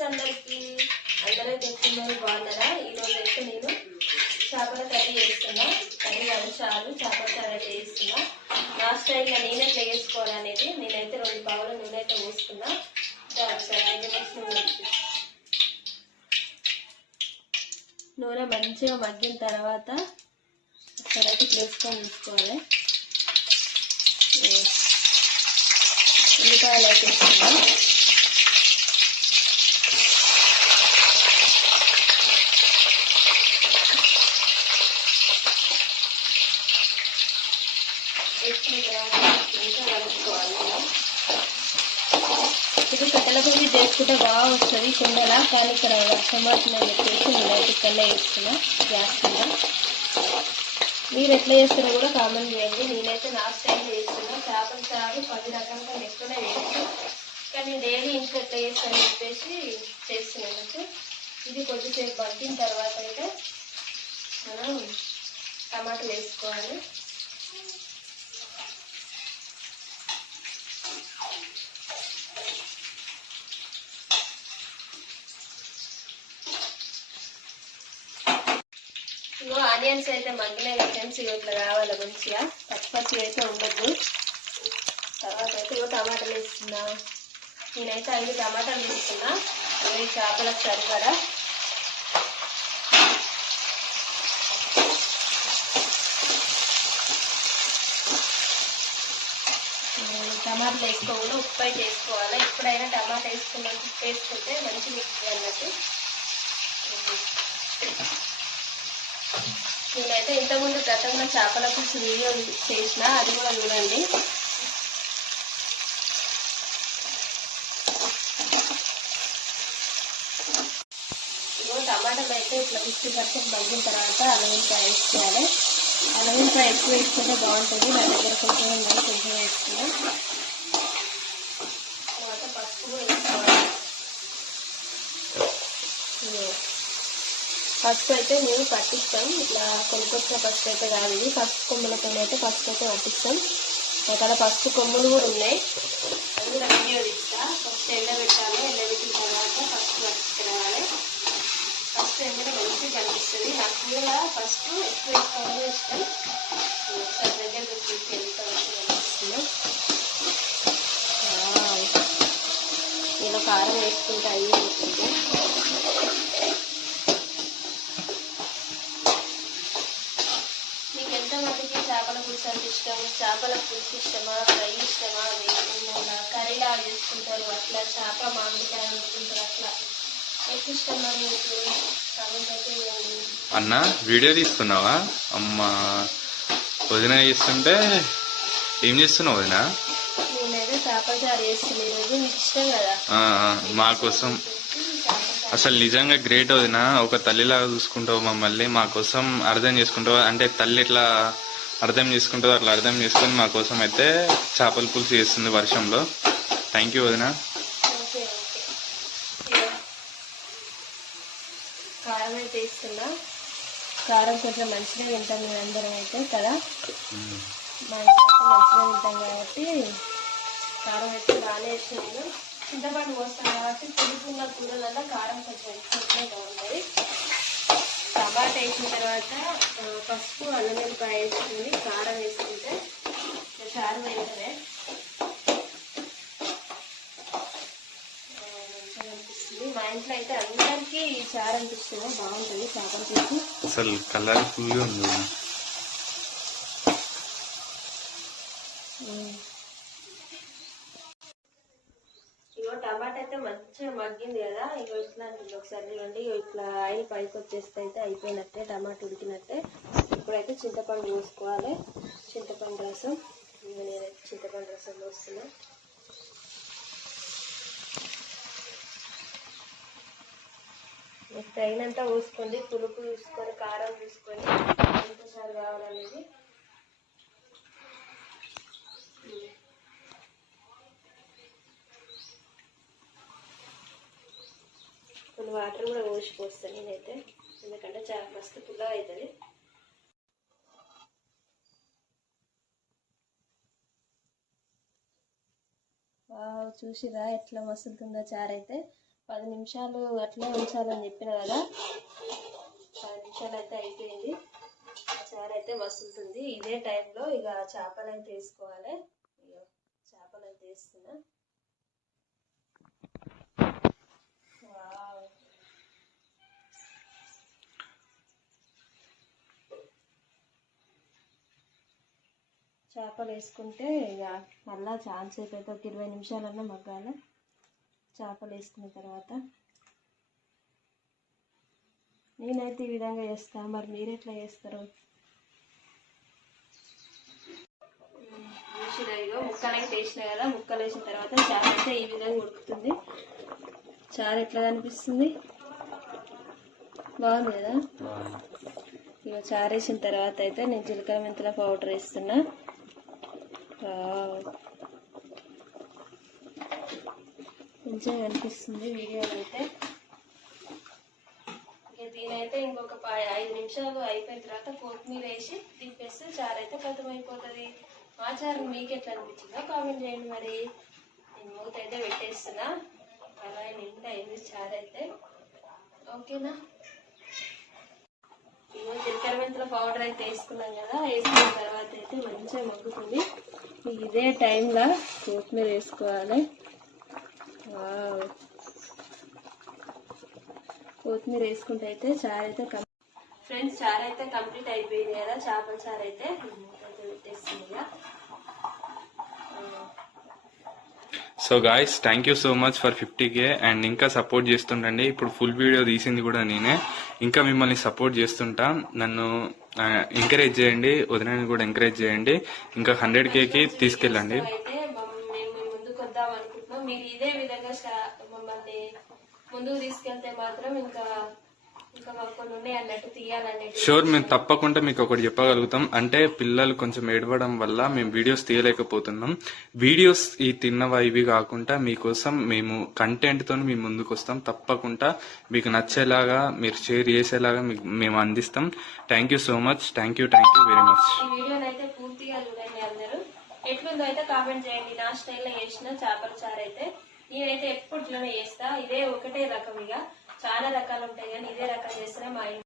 Friends అందరికి అందరూ చెప్తున్నారు బాగున్నారా? ఈరోజు అయితే నేను చేపల కర్రీ చేస్తున్నా. కర్రీ అది చాలు చేపల కర్రీ అయితే చేస్తున్నా. నా స్టైల్లో నేను ఎట్లా చేసుకోవాలనేది నేనైతే 2 పావుల నూనె అయితే పోసుకున్నా. నూనె మంచిగా మగ్గిన తర్వాత ఒకసారి వేసుకొని చూసుకోవాలి. ఉల్లిపాయలు అయితే వేసుకున్నాం. వేసుకున్న తర్వాత ఇంకా కలుపుకోవాలి. ఇది కట్టెల పొయ్యి చేసుకుంటే బాగా వస్తుంది కుండలా, కానీ ఇక్కడ వర్షం పడుతుందని చెప్పేసి నేనైతే ఇక్కడనే వేసుకున్నా గ్యాస్ కింద. మీరు ఎట్లా చేస్తారో కూడా కామెంట్ చేయండి. నేనైతే నా స్టైల్లో చేస్తున్నా. చేపల చారు 10 రకాల కన్నా ఎక్కువనే చేస్తాను, కానీ డైలీ ఇంట్లో ఎట్లా చేస్తానని చెప్పేసి చేస్తున్నాను. ఇది కొద్దిసేపు పట్టిన తర్వాత అయితే మనం టమాటాలు వేసుకోవాలి. ఆనియన్స్ అయితే మగ్గినాయి ఫ్రెండ్స్. ఇట్లా కావాలి మంచిగా, పచ్చి అయితే ఉండద్దు. తర్వాత అయితే టమాటాలు వేస్తున్నా. నేనైతే 5 టమాటాలు వేస్తున్నా. అవి చేపలకు సరిపడా. టమాటాలు వేసుకోకుండా ఉప్పు అయితే వేసుకోవాలి. ఎప్పుడైనా టమాటా వేసుకున్నాక ఉప్పు వేసుకుంటే మంచి మిక్స్ అన్నట్టు. నేనైతే ఇంతకుముందు గతంలో చేపల పులుసు వీడియో చేసిన, అది కూడా చూడండి. టమాటాలు అయితే ఇట్లా 50% మగ్గిన తర్వాత అల్లమిరపకాయ వేసుకోవాలి. అల్లమిరపకాయ ఎక్కువ వేసుకుంటే బాగుంటుంది. నా దగ్గర కొంచెం ఉందని కొంచెం వేసుకున్నాం. తర్వాత పసుపు వేసుకోవాలి. పసుపు అయితే మేము పట్టిస్తాం. ఇట్లా కొనుక్కొచ్చిన పసుపు అయితే కాదు, ఇది పసుపు కొమ్ములతో అయితే పసుపు అయితే పట్టిస్తాం. అక్కడ పసుపు కొమ్ములు కూడా ఉన్నాయి, అది కూడా వీడియో తీస్తా. ఫస్ట్ ఎండబెట్టాలి. ఎండబెట్టిన తర్వాత పసుపు పట్టుకురావాలి. పసుపు ఎండలో మంచిగా కనిపిస్తుంది. నాకు కూడా పసుపు ఎక్కువ వేసుకోవడం ఇష్టం. ఒకసారి దగ్గర చూసి ఎంత మంచిగా కనిపిస్తుందో. నేను కారం వేసుకుంటే అయ్యి చేపల పులుసు అంటే ఇష్టం. చేపల పులుసు ఇష్టమా, ఫ్రై ఇష్టమా, వేసుకున్నా కర్రీలా చేసుకుంటారు, అట్లా చేప మామిడికాయ వండుకుంటారు, అట్లా ఎక్కువ ఇష్టం మరి మీకు కామెంట్ అయితే అన్న. వీడియో తీస్తున్నావా? అమ్మ వదిన చేస్తుంటే ఏం చేస్తున్నావు వదిన? నేనైతే చేపల చారు చేస్తున్నా ఈరోజు. మీకు ఇష్టం కదా మా కోసం. అసలు నిజంగా గ్రేట్ వదిన. ఒక తల్లిలాగా చూసుకుంటావు మమ్మల్ని, మా కోసం అర్థం చేసుకుంటావు. అంటే తల్లి ఎట్లా అర్థం చేసుకుంటుందో అట్లా అర్థం చేసుకొని మా కోసం అయితే చేపల పులుసు చేస్తుంది వర్షంలో. థ్యాంక్ యూ వదిన. కారం అయితే వేస్తున్నా. కారం కొంచెం మంచిగా తింటాం మేము అందరం అయితే కదా. మా ఇంట్లో అయితే మంచిగా తింటాం కాబట్టి కారం అయితే బాగానే వేసింది. చింతపండు పోస్తాం కాబట్టి పులుపున్న కూరలలో కారం కొంచెం ఎక్కువనే బాగుంటుంది. టమాటా వేసిన తర్వాత పసుపు అల్లం వెల్లిపాయ వేసుకుని కారం వేసుకుంటే చారు వెంటనే మంచిగా అనిపిస్తుంది. మా ఇంట్లో అయితే అందరికీ ఈ చారు అనిపిస్తుంది, బాగుంటుంది చేపల పులుసు. అసలు కలర్ఫుల్గా ఉంది. టమాటా అయితే మంచిగా మగ్గింది కదా. ఇగో ఇట్లా అంటుంది. ఒకసారి చూడండి, ఇట్లా ఆయిల్ పైకి వచ్చేస్తే అయితే అయిపోయినట్టే, టమాటా ఉడికినట్టే. ఇప్పుడైతే చింతపండు పోసుకోవాలి. చింతపండు రసం. నేనైతే చింతపండు రసం పోస్తున్నా. మీకు తగినంత పోసుకోండి. పులుపు చూసుకొని, కారం చూసుకొని ఎంతసారి కావాలనేది. కొన్ని వాటర్ కూడా పోస్తాను నేనైతే, ఎందుకంటే చాలా మస్తు పుల్లగా అవుతుంది. చూసిరా ఎట్లా మస్తుందో చారు అయితే. 10 నిమిషాలు అట్లే ఉంచాలని చెప్పిన కదా, 10 నిమిషాలు అయితే అయిపోయింది. చారు అయితే మస్తుంటుంది. ఇదే టైంలో ఇక చేపలు అయితే వేసుకోవాలి. ఇక చేపలు అయితే వేస్తున్నా. వావ్. చేపలు వేసుకుంటే ఇక మళ్ళా ఛాన్స్ అయితే ఒక 20 నిమిషాలన్నా మగ్గాలి. చేపలు వేసుకున్న తర్వాత నేనైతే ఈ విధంగా చేస్తాను. మరి మీరు ఎట్లా చేస్తారు? ముక్కలైతే వేసిన కదా, ముక్కలు వేసిన తర్వాత చారు అయితే ఈ విధంగా ఉడుకుతుంది. చారు ఎట్లా కనిపిస్తుంది? బాగుంది కదా. ఇక చారు వేసిన తర్వాత అయితే నేను జీలకర్ర మెంతుల పౌడర్ వేస్తున్నా. మంచిగా కనిపిస్తుంది వీడియోలో అయితే. ఇక దీనైతే ఇంకొక 5 నిమిషాలు అయిపోయిన తర్వాత కొత్తిమీర వేసి దింపేస్తే చారు అయితే ఖతమైపోతుంది. మా చారు మీకు ఎట్లా అనిపించిందో కామెంట్ చేయండి. మరి నేను మూత అయితే పెట్టేస్తున్నా. అలా నిండా అయింది చారు అయితే. ఓకేనా? ఇగో జీలకర్ర మెంతుల పౌడర్ అయితే వేసుకున్నాం కదా, వేసుకున్న తర్వాత అయితే మంచిగా మగ్గుతుంది. ఇదే టైంలో కొత్తిమీర వేసుకోవాలి. కొత్తిమీర వేసుకుంటే అయితే చారు అయితే ఫ్రెండ్స్ చారు అయితే కంప్లీట్ అయిపోయింది కదా. చేపల చారు అయితే పెట్టేస్తుంది ఇక. So guys, thank you so much for 50K and ఇంకా సపోర్ట్ చేస్తుండండి. ఇప్పుడు ఫుల్ వీడియో తీసింది కూడా నేనే. ఇంకా మిమ్మల్ని సపోర్ట్ చేస్తుంటా. నన్ను ఎంకరేజ్ చేయండి, వదిలేని కూడా ఎంకరేజ్ చేయండి. ఇంకా 100Kకి తీసుకెళ్ళండి. అయితే మేము ముందుకు వద్దాం అనుకుంటున్నాం. మీరు ఇదే విధంగా మమ్మల్ని ముందుకు తీసుకెళ్తే మాత్రం ఇంకా మాకు కొన్ని ఉన్నాయి అన్నట్టు తీయాలన్నట్టు. షూర్, మేము తప్పకుండా మీకు ఒకటి చెప్పగలుగుతాం. అంటే పిల్లలు కొంచెం ఏడవడం వల్ల మేము వీడియోస్ తీయలేకపోతున్నాం. వీడియోస్ ఈ తిన్నవా ఇవి కాకుండా మీకోసం మేము కంటెంట్ తో మీ ముందుకు వస్తాం. తప్పకుండా మీకు నచ్చేలాగా, మీరు షేర్ చేసేలాగా మేము అందిస్తాం. Thank you so much. Thank you very much. ఈ వీడియోని అయితే పూర్తిగా చూడండి అందరూ. ఎట్లుందో అయితే కామెంట్ చేయండి. నా స్టైల్లో చేసిన చేపల చారు అయితే నేనైతే ఎప్పుడు ఇట్లనే చేస్తా. ఇదే ఒకటే రకం, ఇక చాలా రకాలు ఉంటాయి కానీ ఇదే రకం చేస్తేనే మా